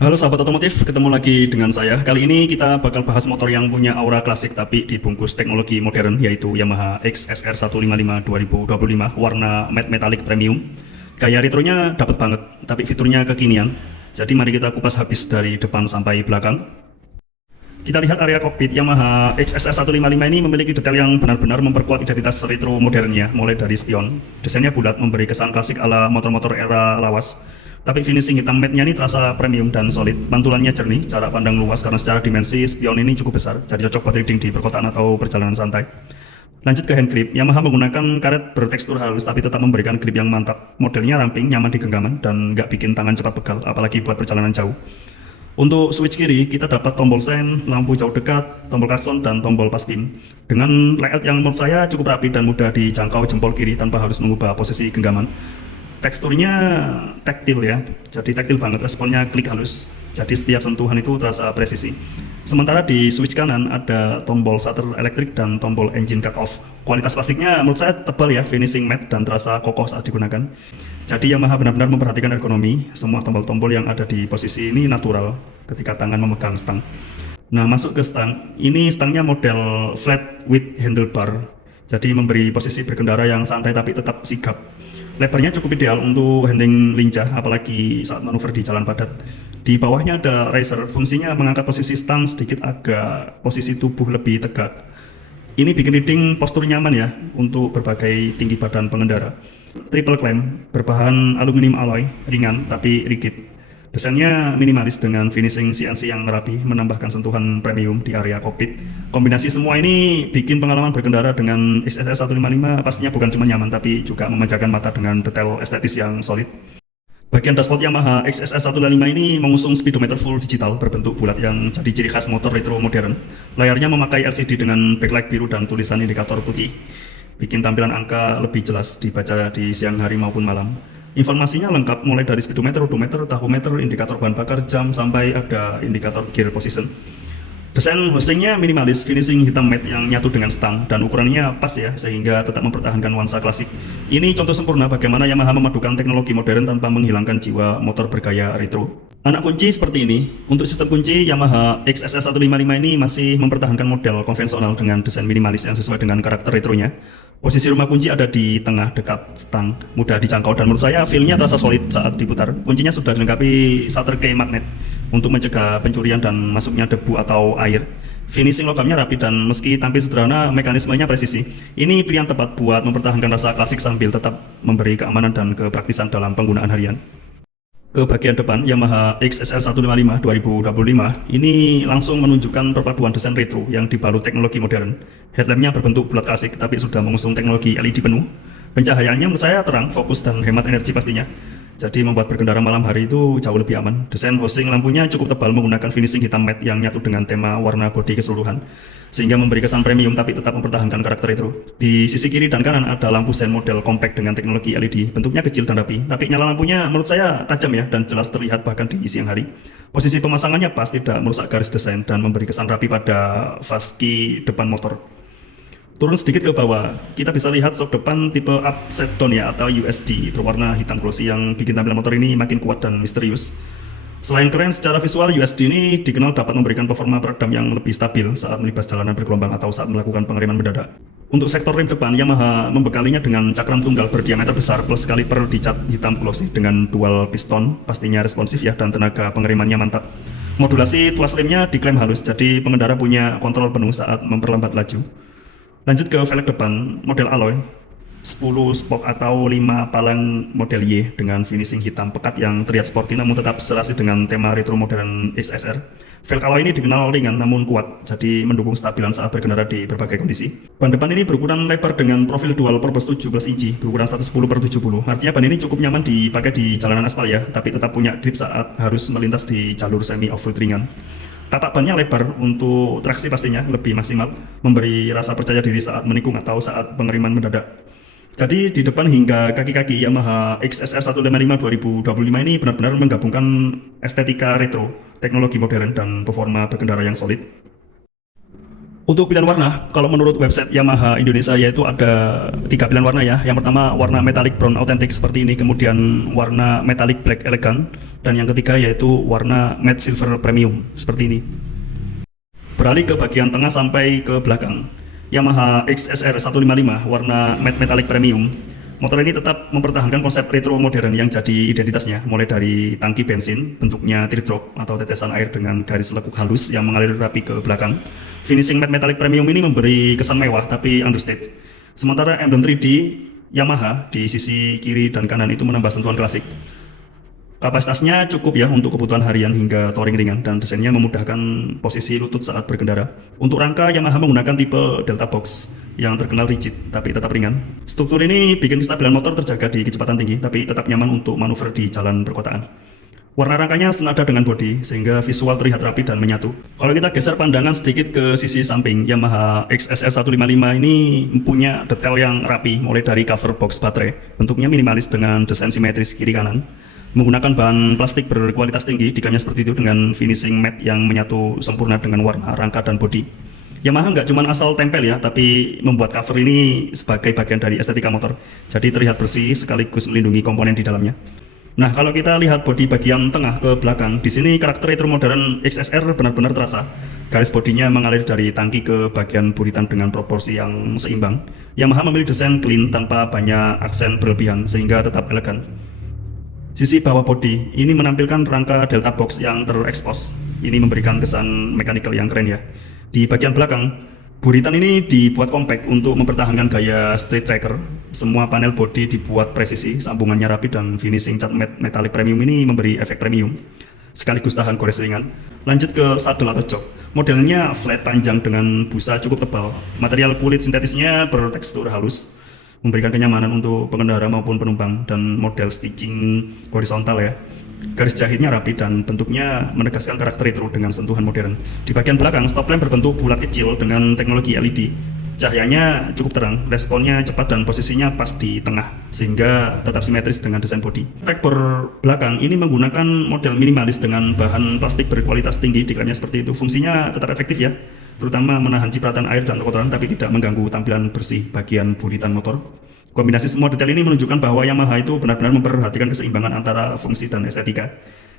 Halo sahabat otomotif, ketemu lagi dengan saya. Kali ini kita bakal bahas motor yang punya aura klasik tapi dibungkus teknologi modern, yaitu Yamaha XSR 155 2025 warna matte metallic premium. Gaya retronya dapat banget, tapi fiturnya kekinian. Jadi mari kita kupas habis dari depan sampai belakang. Kita lihat area kokpit. Yamaha XSR 155 ini memiliki detail yang benar-benar memperkuat identitas retro modernnya, mulai dari spion. Desainnya bulat, memberi kesan klasik ala motor-motor era lawas. Tapi finishing hitam matte-nya ini terasa premium dan solid. Pantulannya jernih, jarak pandang luas karena secara dimensi spion ini cukup besar, jadi cocok buat riding di perkotaan atau perjalanan santai. Lanjut ke hand grip. Yamaha menggunakan karet bertekstur halus tapi tetap memberikan grip yang mantap. Modelnya ramping, nyaman di genggaman, dan nggak bikin tangan cepat pegal, apalagi buat perjalanan jauh. Untuk switch kiri, kita dapat tombol sen, lampu jauh dekat, tombol klakson, dan tombol pas pin. Dengan layout yang menurut saya cukup rapi dan mudah dijangkau jempol kiri tanpa harus mengubah posisi genggaman. Teksturnya taktil ya, jadi taktil banget, responnya klik halus, jadi setiap sentuhan itu terasa presisi. Sementara di switch kanan ada tombol shutter elektrik dan tombol engine cut off. Kualitas plastiknya menurut saya tebal ya, finishing matte dan terasa kokoh saat digunakan. Jadi Yamaha benar-benar memperhatikan ergonomi, semua tombol-tombol yang ada di posisi ini natural ketika tangan memegang stang. Nah, masuk ke stang, ini stangnya model flat with handlebar, jadi memberi posisi berkendara yang santai tapi tetap sigap. Lebarnya cukup ideal untuk handling lincah, apalagi saat manuver di jalan padat. Di bawahnya ada riser, fungsinya mengangkat posisi stang sedikit agak posisi tubuh lebih tegak. Ini bikin riding postur nyaman ya untuk berbagai tinggi badan pengendara. Triple clamp, berbahan aluminium alloy, ringan tapi rigid. Desainnya minimalis dengan finishing CNC yang rapi, menambahkan sentuhan premium di area kokpit. Kombinasi semua ini bikin pengalaman berkendara dengan XSR 155 pastinya bukan cuma nyaman, tapi juga memanjakan mata dengan detail estetis yang solid. Bagian dashboard Yamaha XSR 155 ini mengusung speedometer full digital berbentuk bulat yang jadi ciri khas motor retro modern. Layarnya memakai LCD dengan backlight biru dan tulisan indikator putih, bikin tampilan angka lebih jelas dibaca di siang hari maupun malam. Informasinya lengkap mulai dari speedometer, odometer, tachometer, indikator bahan bakar, jam, sampai ada indikator gear position. Desain housingnya minimalis, finishing hitam matte yang nyatu dengan stang, dan ukurannya pas ya, sehingga tetap mempertahankan nuansa klasik. Ini contoh sempurna bagaimana Yamaha memadukan teknologi modern tanpa menghilangkan jiwa motor bergaya retro. Anak kunci seperti ini. Untuk sistem kunci, Yamaha XSR 155 ini masih mempertahankan model konvensional dengan desain minimalis yang sesuai dengan karakter retronya. Posisi rumah kunci ada di tengah dekat stang, mudah dijangkau, dan menurut saya feel-nya terasa solid saat diputar. Kuncinya sudah dilengkapi shutter key magnet untuk mencegah pencurian dan masuknya debu atau air. Finishing logamnya rapi dan meski tampil sederhana, mekanismenya presisi. Ini pilihan tepat buat mempertahankan rasa klasik sambil tetap memberi keamanan dan kepraktisan dalam penggunaan harian. Ke bagian depan, Yamaha XSR 155 2025 ini langsung menunjukkan perpaduan desain retro yang dibalut teknologi modern. Headlampnya berbentuk bulat klasik tapi sudah mengusung teknologi LED penuh. Pencahayaannya menurut saya terang, fokus, dan hemat energi pastinya. Jadi membuat berkendara malam hari itu jauh lebih aman. Desain housing lampunya cukup tebal menggunakan finishing hitam matte yang nyatu dengan tema warna bodi keseluruhan, sehingga memberi kesan premium tapi tetap mempertahankan karakter retro. Di sisi kiri dan kanan ada lampu sen model compact dengan teknologi LED. Bentuknya kecil dan rapi, tapi nyala lampunya menurut saya tajam ya dan jelas terlihat bahkan di siang hari. Posisi pemasangannya pas, tidak merusak garis desain, dan memberi kesan rapi pada faski depan motor. Turun sedikit ke bawah, kita bisa lihat shock depan tipe upside down ya, atau USD berwarna hitam glossy yang bikin tampilan motor ini makin kuat dan misterius. Selain keren secara visual, USD ini dikenal dapat memberikan performa peredam yang lebih stabil saat melibas jalanan bergelombang atau saat melakukan pengereman mendadak. Untuk sektor rem depan, Yamaha membekalinya dengan cakram tunggal berdiameter besar plus kaliper dicat hitam glossy dengan dual piston, pastinya responsif ya, dan tenaga pengeremannya mantap. Modulasi tuas remnya diklaim halus, jadi pengendara punya kontrol penuh saat memperlambat laju. Lanjut ke velg depan, model alloy 10 spoke atau 5 palang model Y dengan finishing hitam pekat yang terlihat sporty namun tetap serasi dengan tema retro modern XSR. Velg alloy ini dikenal ringan namun kuat, jadi mendukung stabilan saat berkendara di berbagai kondisi. Ban depan ini berukuran lebar dengan profil dual purpose 17 inci berukuran 110/70. Artinya ban ini cukup nyaman dipakai di jalanan aspal ya, tapi tetap punya grip saat harus melintas di jalur semi off-road ringan. Tapak bannya lebar untuk traksi pastinya lebih maksimal, memberi rasa percaya diri saat menikung atau saat pengiriman mendadak. Jadi di depan hingga kaki-kaki, Yamaha XSR 155 2025 ini benar-benar menggabungkan estetika retro, teknologi modern, dan performa berkendara yang solid. Untuk pilihan warna, kalau menurut website Yamaha Indonesia yaitu ada 3 pilihan warna ya. Yang pertama warna metallic brown authentic seperti ini, kemudian warna metallic black elegant, dan yang ketiga yaitu warna matte silver premium seperti ini. Beralih ke bagian tengah sampai ke belakang, Yamaha XSR 155 warna matte metallic premium. Motor ini tetap mempertahankan konsep retro modern yang jadi identitasnya, mulai dari tangki bensin bentuknya teardrop atau tetesan air dengan garis lekuk halus yang mengalir rapi ke belakang. Finishing matte metallic premium ini memberi kesan mewah tapi understated. Sementara emblem 3D Yamaha di sisi kiri dan kanan itu menambah sentuhan klasik. Kapasitasnya cukup ya untuk kebutuhan harian hingga touring ringan, dan desainnya memudahkan posisi lutut saat berkendara. Untuk rangka, Yamaha menggunakan tipe Delta Box yang terkenal rigid tapi tetap ringan. Struktur ini bikin kestabilan motor terjaga di kecepatan tinggi tapi tetap nyaman untuk manuver di jalan perkotaan. Warna rangkanya senada dengan bodi sehingga visual terlihat rapi dan menyatu. Kalau kita geser pandangan sedikit ke sisi samping, Yamaha XSR 155 ini punya detail yang rapi, mulai dari cover box baterai. Bentuknya minimalis dengan desain simetris kiri kanan. Menggunakan bahan plastik berkualitas tinggi, dikanya seperti itu dengan finishing matte yang menyatu sempurna dengan warna rangka dan bodi. Yamaha nggak cuma asal tempel ya, tapi membuat cover ini sebagai bagian dari estetika motor. Jadi terlihat bersih sekaligus melindungi komponen di dalamnya. Nah, kalau kita lihat bodi bagian tengah ke belakang, di sini karakter retro modern XSR benar-benar terasa. Garis bodinya mengalir dari tangki ke bagian buritan dengan proporsi yang seimbang. Yamaha memilih desain clean tanpa banyak aksen berlebihan sehingga tetap elegan. Sisi bawah bodi ini menampilkan rangka Delta Box yang terekspos. Ini memberikan kesan mechanical yang keren ya. Di bagian belakang, buritan ini dibuat kompak untuk mempertahankan gaya street tracker. Semua panel bodi dibuat presisi, sambungannya rapi, dan finishing cat matte metallic premium ini memberi efek premium sekaligus tahan gores ringan. Lanjut ke saddle atau jok. Modelnya flat panjang dengan busa cukup tebal. Material kulit sintetisnya bertekstur halus, memberikan kenyamanan untuk pengendara maupun penumpang, dan model stitching horizontal ya. Garis jahitnya rapi dan bentuknya menegaskan karakter retro dengan sentuhan modern. Di bagian belakang, stop lamp berbentuk bulat kecil dengan teknologi LED. Cahayanya cukup terang, responnya cepat, dan posisinya pas di tengah sehingga tetap simetris dengan desain bodi. Spektor belakang ini menggunakan model minimalis dengan bahan plastik berkualitas tinggi, dikiranya seperti itu. Fungsinya tetap efektif ya, terutama menahan cipratan air dan kotoran tapi tidak mengganggu tampilan bersih bagian buritan motor. Kombinasi semua detail ini menunjukkan bahwa Yamaha itu benar-benar memperhatikan keseimbangan antara fungsi dan estetika,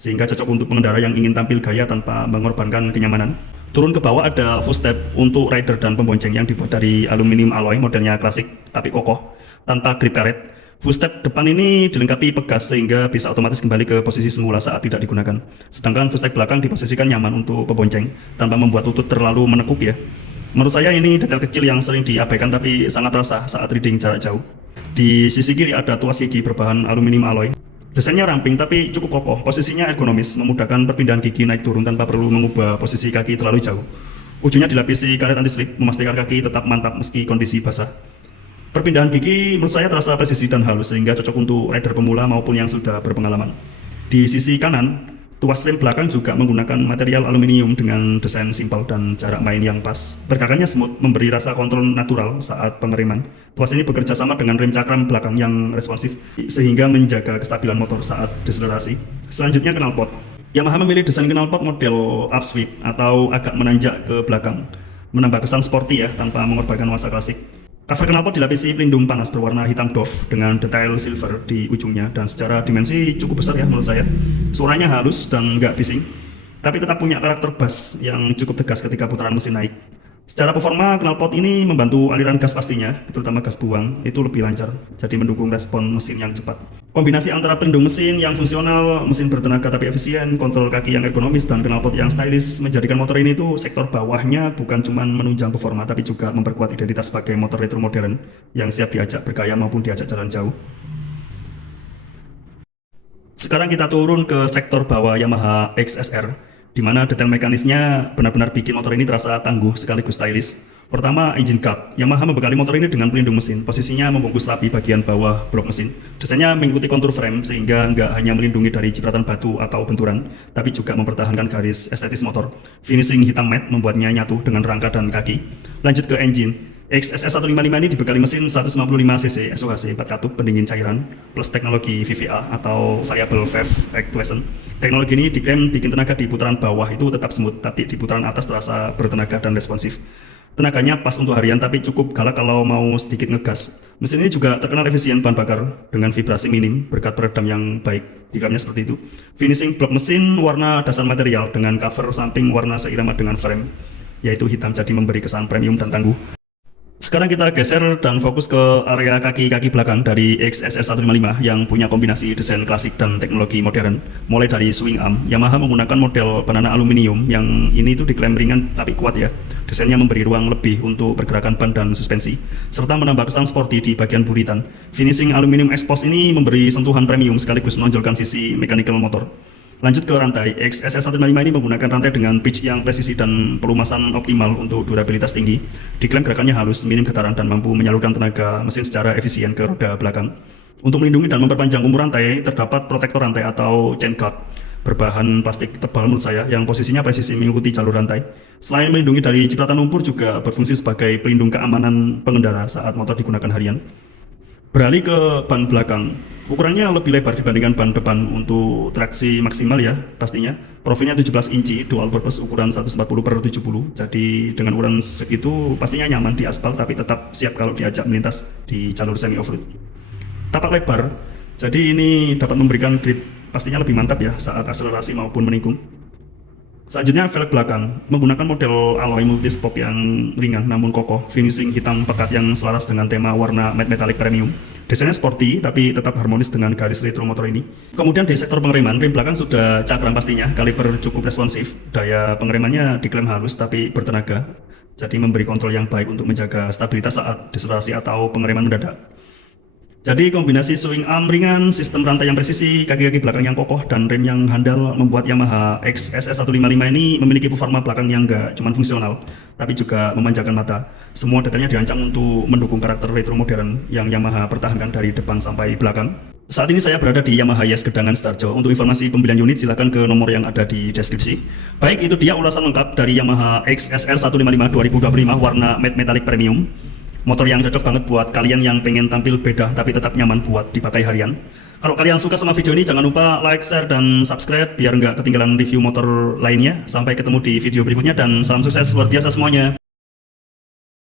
sehingga cocok untuk pengendara yang ingin tampil gaya tanpa mengorbankan kenyamanan. Turun ke bawah ada footstep untuk rider dan pembonceng yang dibuat dari aluminium alloy, modelnya klasik tapi kokoh tanpa grip karet. Footstep depan ini dilengkapi pegas sehingga bisa otomatis kembali ke posisi semula saat tidak digunakan. Sedangkan footstep belakang diposisikan nyaman untuk pembonceng tanpa membuat lutut terlalu menekuk ya. Menurut saya ini detail kecil yang sering diabaikan tapi sangat terasa saat riding jarak jauh. Di sisi kiri ada tuas gigi berbahan aluminium alloy. Desainnya ramping tapi cukup kokoh, posisinya ergonomis, memudahkan perpindahan gigi naik turun tanpa perlu mengubah posisi kaki terlalu jauh. Ujungnya dilapisi karet anti-slip, memastikan kaki tetap mantap meski kondisi basah. Perpindahan gigi menurut saya terasa presisi dan halus sehingga cocok untuk rider pemula maupun yang sudah berpengalaman. Di sisi kanan, tuas rem belakang juga menggunakan material aluminium dengan desain simpel dan jarak main yang pas. Pergerakannya smooth, memberi rasa kontrol natural saat pengereman. Tuas ini bekerja sama dengan rem cakram belakang yang responsif sehingga menjaga kestabilan motor saat deselerasi. Selanjutnya knalpot. Yamaha memilih desain knalpot model upsweep atau agak menanjak ke belakang, menambah kesan sporty ya tanpa mengorbankan nuansa klasik. Cover knalpot dilapisi pelindung panas berwarna hitam doff dengan detail silver di ujungnya, dan secara dimensi cukup besar ya menurut saya. Suaranya halus dan nggak bising, tapi tetap punya karakter bass yang cukup tegas ketika putaran mesin naik. Secara performa, knalpot ini membantu aliran gas pastinya, terutama gas buang, itu lebih lancar, jadi mendukung respon mesin yang cepat. Kombinasi antara pelindung mesin yang fungsional, mesin bertenaga tapi efisien, kontrol kaki yang ergonomis, dan knalpot yang stylish menjadikan motor ini tuh sektor bawahnya bukan cuma menunjang performa, tapi juga memperkuat identitas sebagai motor retro modern yang siap diajak bergaya maupun diajak jalan jauh. Sekarang kita turun ke sektor bawah Yamaha XSR, di mana detail mekanisnya benar-benar bikin motor ini terasa tangguh sekaligus stylish. Pertama, engine guard. Yamaha membekali motor ini dengan pelindung mesin. Posisinya membungkus rapi bagian bawah blok mesin. Desainnya mengikuti kontur frame sehingga nggak hanya melindungi dari cipratan batu atau benturan, tapi juga mempertahankan garis estetis motor. Finishing hitam matte membuatnya nyatu dengan rangka dan kaki. Lanjut ke engine. XSR 155 ini dibekali mesin 155cc SOHC 4 katup pendingin cairan plus teknologi VVA atau Variable Valve Actuation. Teknologi ini diklaim bikin tenaga di putaran bawah itu tetap smooth, tapi di putaran atas terasa bertenaga dan responsif. Tenaganya pas untuk harian tapi cukup galak kalau mau sedikit ngegas. Mesin ini juga terkenal efisien bahan bakar dengan vibrasi minim berkat peredam yang baik. Di dalamnya seperti itu. Finishing blok mesin warna dasar material dengan cover samping warna seirama dengan frame, yaitu hitam, jadi memberi kesan premium dan tangguh. Sekarang kita geser dan fokus ke area kaki-kaki belakang dari XSR 155 yang punya kombinasi desain klasik dan teknologi modern. Mulai dari swing arm, Yamaha menggunakan model banana aluminium yang ini tuh diklaim ringan tapi kuat ya. Desainnya memberi ruang lebih untuk pergerakan ban dan suspensi, serta menambah kesan sporty di bagian buritan. Finishing aluminium exposed ini memberi sentuhan premium sekaligus menonjolkan sisi mechanical motor. Lanjut ke rantai, XSR 155 ini menggunakan rantai dengan pitch yang presisi dan pelumasan optimal untuk durabilitas tinggi. Diklaim gerakannya halus, minim getaran, dan mampu menyalurkan tenaga mesin secara efisien ke roda belakang. Untuk melindungi dan memperpanjang umur rantai, terdapat protektor rantai atau chain guard berbahan plastik tebal menurut saya yang posisinya presisi mengikuti jalur rantai. Selain melindungi dari cipratan lumpur, juga berfungsi sebagai pelindung keamanan pengendara saat motor digunakan harian. Beralih ke ban belakang, ukurannya lebih lebar dibandingkan ban depan untuk traksi maksimal ya pastinya. Profilnya 17 inci, dual purpose ukuran 140/70. Jadi dengan ukuran segitu pastinya nyaman di aspal tapi tetap siap kalau diajak melintas di jalur semi off-road. Tapak lebar, jadi ini dapat memberikan grip pastinya lebih mantap ya saat akselerasi maupun menikung. Selanjutnya velg belakang, menggunakan model alloy multispoke yang ringan namun kokoh, finishing hitam pekat yang selaras dengan tema warna matte metallic premium. Desainnya sporty tapi tetap harmonis dengan garis retro motor ini. Kemudian di sektor pengereman, rem belakang sudah cakram pastinya, kaliper cukup responsif, daya pengeremannya diklaim halus tapi bertenaga, jadi memberi kontrol yang baik untuk menjaga stabilitas saat deselerasi atau pengereman mendadak. Jadi kombinasi swing arm ringan, sistem rantai yang presisi, kaki-kaki belakang yang kokoh, dan rem yang handal membuat Yamaha XSR 155 ini memiliki performa belakang yang nggak cuma fungsional, tapi juga memanjakan mata. Semua detailnya dirancang untuk mendukung karakter retro modern yang Yamaha pertahankan dari depan sampai belakang. Saat ini saya berada di Yamaha Yes Gedangan Starjo. Untuk informasi pembelian unit silahkan ke nomor yang ada di deskripsi. Baik, itu dia ulasan lengkap dari Yamaha XSR 155 2025 warna matte metallic premium. Motor yang cocok banget buat kalian yang pengen tampil beda tapi tetap nyaman buat dipakai harian. Kalau kalian suka sama video ini, jangan lupa like, share, dan subscribe biar nggak ketinggalan review motor lainnya. Sampai ketemu di video berikutnya dan salam sukses luar biasa semuanya.